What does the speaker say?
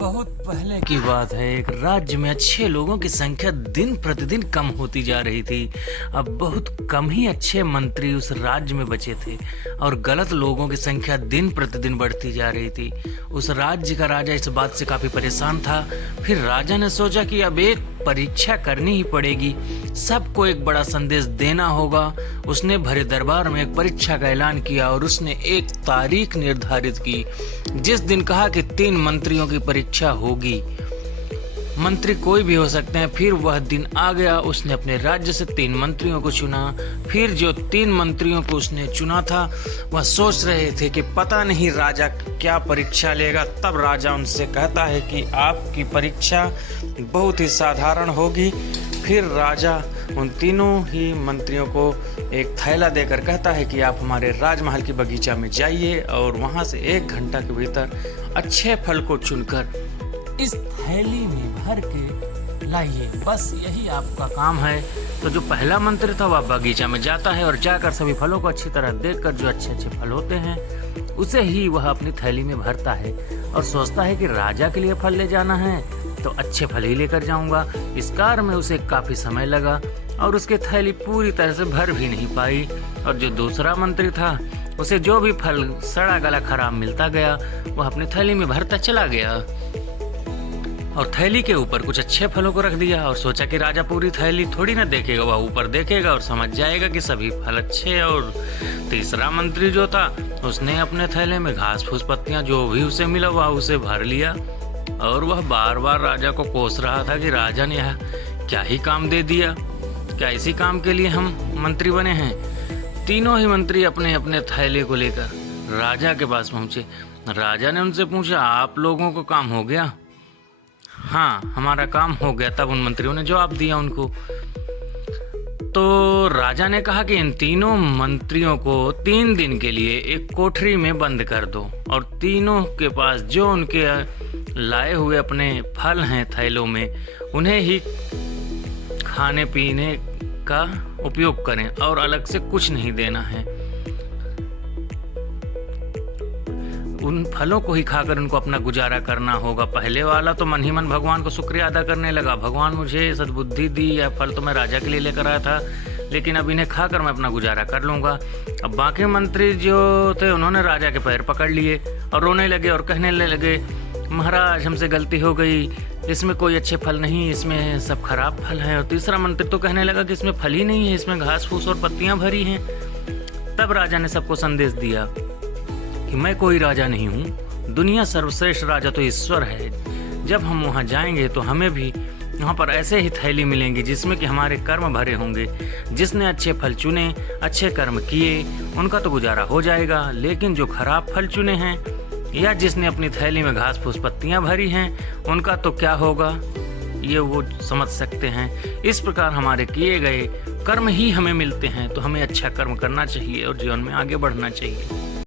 बहुत पहले की बात है। एक राज्य में अच्छे लोगों की संख्या दिन प्रतिदिन कम होती जा रही थी। अब बहुत कम ही अच्छे मंत्री उस राज्य में बचे थे और गलत लोगों की संख्या दिन प्रतिदिन बढ़ती जा रही थी। उस राज्य का राजा इस बात से काफी परेशान था। फिर राजा ने सोचा कि अब एक परीक्षा करनी ही पड़ेगी, सबको एक बड़ा संदेश देना होगा। उसने भरे दरबार में एक परीक्षा का ऐलान किया और उसने एक तारीख निर्धारित की जिस दिन कहा कि 3 मंत्रियों की परीक्षा होगी। मंत्री कोई भी हो सकते हैं। फिर वह दिन आ गया। उसने अपने राज्य से 3 मंत्रियों को चुना। फिर जो 3 मंत्रियों को उसने चुना था वह सोच रहे थे कि पता नहीं राजा क्या परीक्षा लेगा। तब राजा उनसे कहता है कि आपकी परीक्षा बहुत ही साधारण होगी। फिर राजा उन तीनों ही मंत्रियों को एक थैला देकर कहता है कि आप हमारे राजमहल की बगीचा में जाइए और वहाँ से 1 घंटा के भीतर अच्छे फल को चुनकर इस थैली में भर के लाइए। बस यही आपका काम है। तो जो पहला मंत्री था वह बगीचा में जाता है और जाकर सभी फलों को अच्छी तरह देखकर जो अच्छे अच्छे फल होते हैं उसे ही वह अपनी थैली में भरता है और सोचता है कि राजा के लिए फल ले जाना है तो अच्छे फल ही लेकर जाऊंगा। इस कार्य में उसे काफी समय लगा और उसकी थैली पूरी तरह से भर भी नहीं पाई। और जो दूसरा मंत्री था उसे जो भी फल सड़ा गला खराब मिलता गया वह अपनी थैली में भरता चला गया और थैली के ऊपर कुछ अच्छे फलों को रख दिया और सोचा कि राजा पूरी थैली थोड़ी ना देखेगा, वह ऊपर देखेगा और समझ जाएगा कि सभी फल अच्छे हैं। और तीसरा मंत्री जो था उसने अपने थैले में घास फूस पत्तियां जो भी उसे मिला वह उसे भर लिया और वह बार बार राजा को कोस रहा था कि राजा ने यह क्या ही काम दे दिया, क्या इसी काम के लिए हम मंत्री बने हैं। तीनों ही मंत्री अपने अपने थैले को लेकर राजा के पास पहुंचे। राजा ने उनसे पूछा, आप लोगों को काम हो गया? हाँ, हमारा काम हो गया। तब उन मंत्रियों ने जवाब दिया उनको। तो राजा ने कहा कि इन तीनों मंत्रियों को 3 दिन के लिए एक कोठरी में बंद कर दो और तीनों के पास जो उनके लाए हुए अपने फल हैं थैलों में उन्हें ही खाने पीने का उपयोग करें और अलग से कुछ नहीं देना है। उन फलों को ही खाकर उनको अपना गुजारा करना होगा। पहले वाला तो मन ही मन भगवान को शुक्रिया अदा करने लगा, भगवान मुझे सद्बुद्धि दी, यह फल तो मैं राजा के लिए लेकर आया था लेकिन अब इन्हें खाकर मैं अपना गुजारा कर लूँगा। अब बाकी मंत्री जो थे उन्होंने राजा के पैर पकड़ लिए और रोने लगे और कहने लगे, महाराज हमसे गलती हो गई, इसमें कोई अच्छे फल नहीं, इसमें सब खराब फल हैं। और तीसरा मंत्री तो कहने लगा कि इसमें फल ही नहीं है, इसमें घास फूस और पत्तियाँ भरी हैं। तब राजा ने सबको संदेश दिया कि मैं कोई राजा नहीं हूँ, दुनिया सर्वश्रेष्ठ राजा तो ईश्वर है। जब हम वहाँ जाएंगे तो हमें भी वहाँ पर ऐसे ही थैली मिलेंगी जिसमें कि हमारे कर्म भरे होंगे। जिसने अच्छे फल चुने, अच्छे कर्म किए, उनका तो गुजारा हो जाएगा, लेकिन जो खराब फल चुने हैं या जिसने अपनी थैली में घास फूस पत्तियाँ भरी हैं उनका तो क्या होगा ये वो समझ सकते हैं। इस प्रकार हमारे किए गए कर्म ही हमें मिलते हैं, तो हमें अच्छा कर्म करना चाहिए और जीवन में आगे बढ़ना चाहिए।